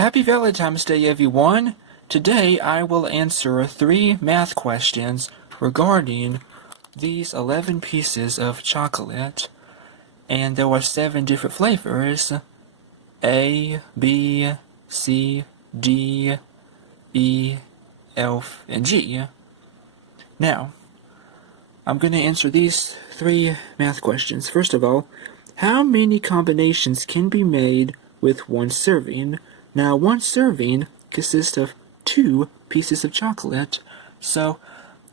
Happy Valentine's Day, everyone! Today I will answer 3 math questions regarding these 11 pieces of chocolate, and there are 7 different flavors: A, B, C, D, E, F, and G. Now, I'm going to answer these 3 math questions. First of all, how many combinations can be made with 1 serving? Now, 1 serving consists of 2 pieces of chocolate. So,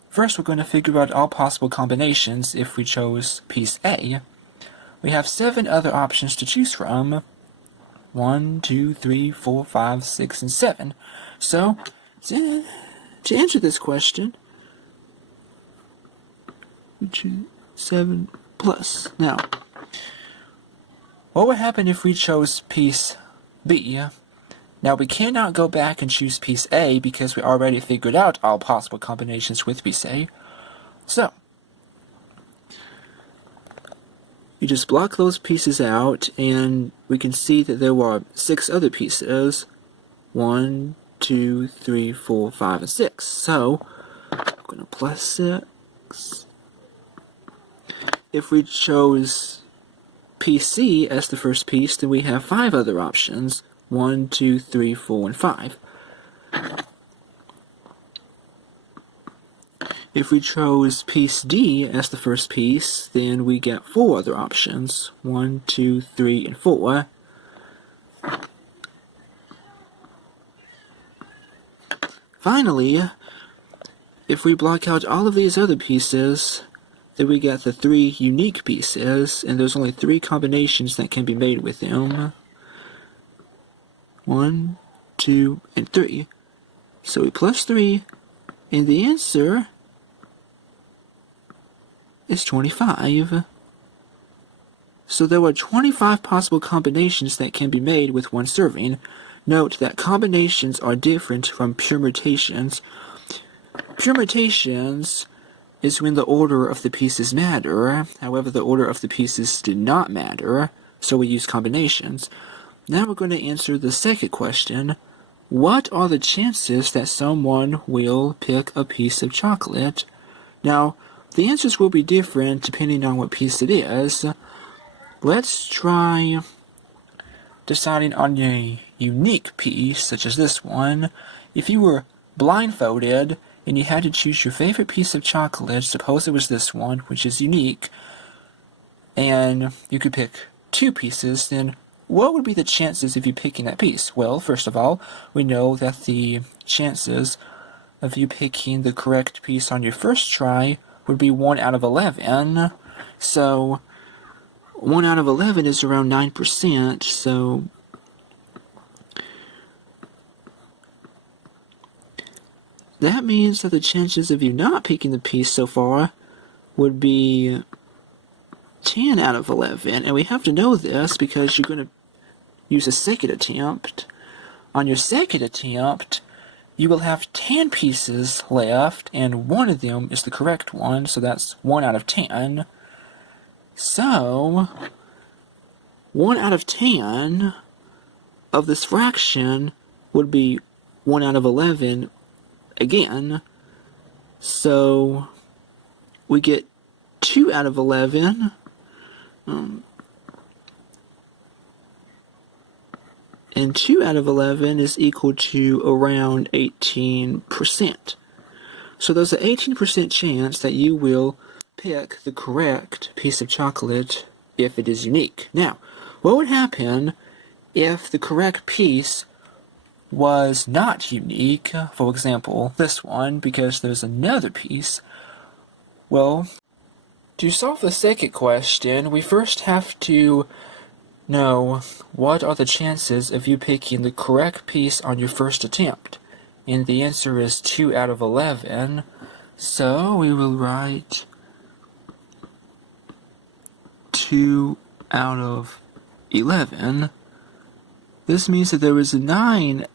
first we're going to figure out all possible combinations if we chose piece A. We have 7 other options to choose from. 1, 2, 3, 4, 5, 6, and 7. So, to answer this question, we choose 7 plus. Now, what would happen if we chose piece B? Now, we cannot go back and choose piece A because we already figured out all possible combinations with piece A. So, you just block those pieces out, and we can see that there are 6 other pieces. 1, 2, 3, 4, 5, and 6. So, I'm going to plus 6. If we chose piece C as the first piece, then we have 5 other options. 1, 2, 3, 4, and 5. If we chose piece D as the first piece, then we get 4 other options. 1, 2, 3, and 4. Finally, if we block out all of these other pieces, then we get the 3 unique pieces, and there's only 3 combinations that can be made with them. 1, 2, and 3. So we plus 3, and the answer is 25. So there are 25 possible combinations that can be made with 1 serving. Note that combinations are different from permutations. Permutations is when the order of the pieces matter. However, the order of the pieces do not matter, so we use combinations. Now we're going to answer the second question. What are the chances that someone will pick a piece of chocolate? Now, the answers will be different depending on what piece it is. Let's try deciding on a unique piece, such as this one. If you were blindfolded and you had to choose your favorite piece of chocolate, suppose it was this one, which is unique, and you could pick 2 pieces, then what would be the chances of you picking that piece? Well, first of all, we know that the chances of you picking the correct piece on your first try would be 1 out of 11. So, 1 out of 11 is around 9%, so that means that the chances of you not picking the piece so far would be 10 out of 11. And we have to know this because you're going to use a second attempt. On your second attempt, you will have 10 pieces left, and 1 of them is the correct one, so that's 1 out of 10. So, 1 out of 10 of this fraction would be 1 out of 11 again. So, we get 2 out of 11. And 2 out of 11 is equal to around 18%. So there's an 18% chance that you will pick the correct piece of chocolate if it is unique. Now, what would happen if the correct piece was not unique? For example, this one, because there's another piece. Well, to solve the second question, we first have to know what are the chances of you picking the correct piece on your first attempt. And the answer is 2 out of 11. So we will write 2 out of 11. This means that there is a 9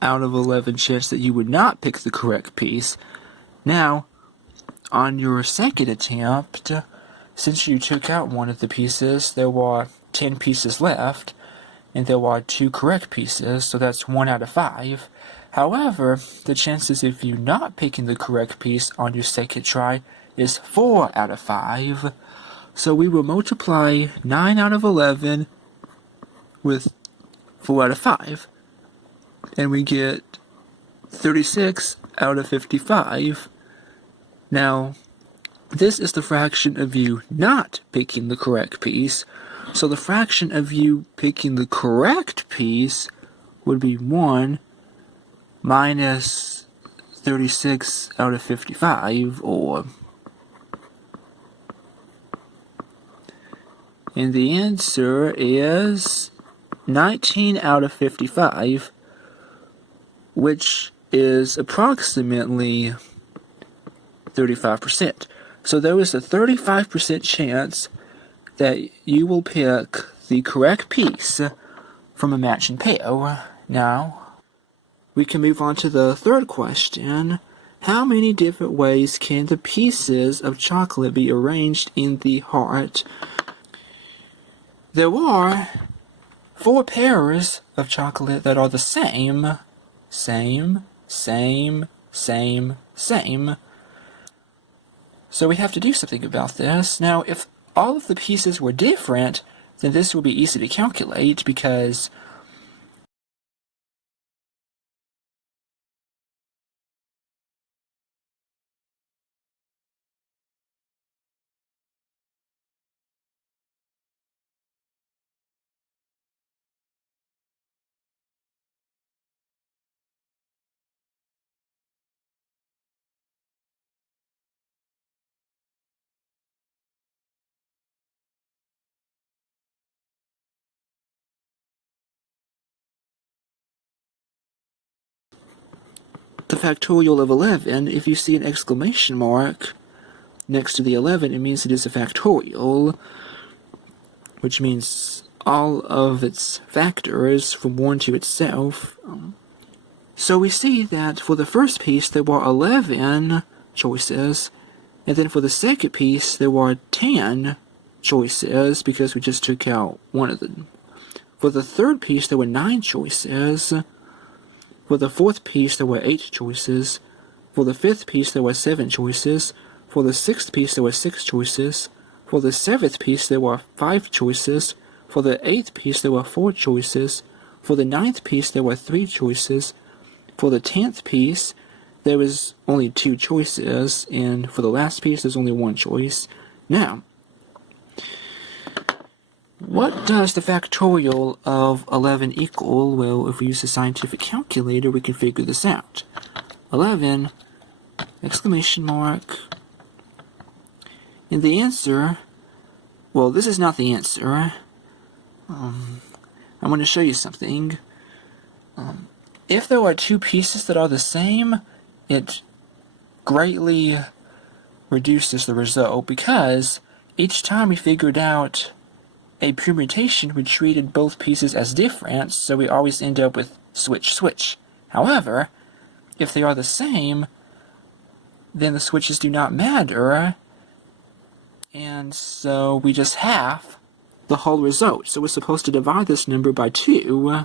out of 11 chance that you would not pick the correct piece. Now, on your second attempt, since you took out one of the pieces, there were 10 pieces left, and there are 2 correct pieces, so that's 1 out of 5. However, the chances of you not picking the correct piece on your second try is 4 out of 5. So we will multiply 9 out of 11 with 4 out of 5, and we get 36 out of 55. Now, this is the fraction of you not picking the correct piece, so the fraction of you picking the correct piece would be 1 minus 36 out of 55, and the answer is 19 out of 55, which is approximately 35%. So there is a 35% chance that you will pick the correct piece from a matching pair. Now, we can move on to the third question. How many different ways can the pieces of chocolate be arranged in the heart? There are 4 pairs of chocolate that are the same. Same. So we have to do something about this. Now, if all of the pieces were different, then this would be easy to calculate because the factorial of 11, if you see an exclamation mark next to the 11, it means it is a factorial, which means all of its factors from 1 to itself. So we see that for the first piece there were 11 choices, and then for the second piece there were 10 choices because we just took out one of them. For the third piece there were 9 choices. For the fourth piece there were 8 choices. For the fifth piece there were 7 choices. For the sixth piece there were 6 choices. For the seventh piece there were 5 choices. For the eighth piece there were 4 choices. For the ninth piece there were 3 choices. For the 10th piece there was only 2 choices, and for the last piece there's only 1 choice. Now, what does the factorial of 11 equal? Well, if we use a scientific calculator, we can figure this out. 11, exclamation mark, and the answer, well, this is not the answer. I'm going to show you something. If there are 2 pieces that are the same, it greatly reduces the result because each time we figured out a permutation, we treated both pieces as different, so we always end up with switch. However, if they are the same, then the switches do not matter, and so we just halve the whole result. So we're supposed to divide this number by 2,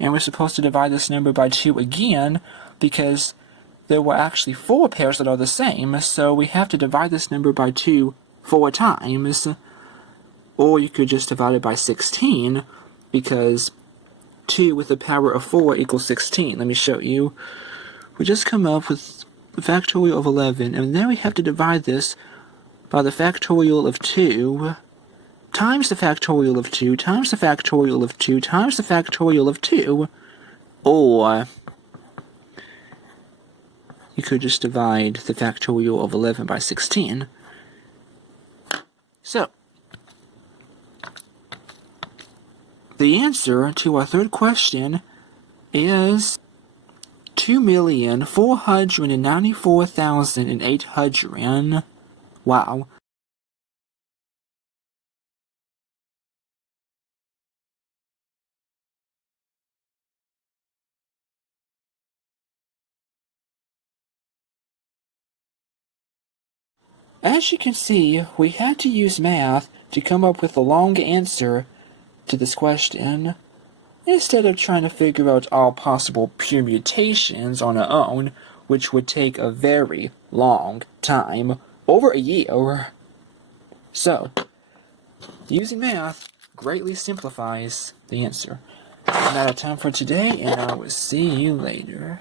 and we're supposed to divide this number by 2 again, because there were actually 4 pairs that are the same, so we have to divide this number by 2 4 times. Or you could just divide it by 16, because 2 with the power of 4 equals 16. Let me show you. We just come up with the factorial of 11, and then we have to divide this by the factorial of 2, times the factorial of 2, times the factorial of 2, times the factorial of 2, or you could just divide the factorial of 11 by 16. So, the answer to our third question is 2,494,800. Wow. As you can see, we had to use math to come up with the long answer to this question. instead of trying to figure out all possible permutations on our own, which would take a very long time, over a year. So, using math greatly simplifies the answer. I'm out of time for today, and I will see you later.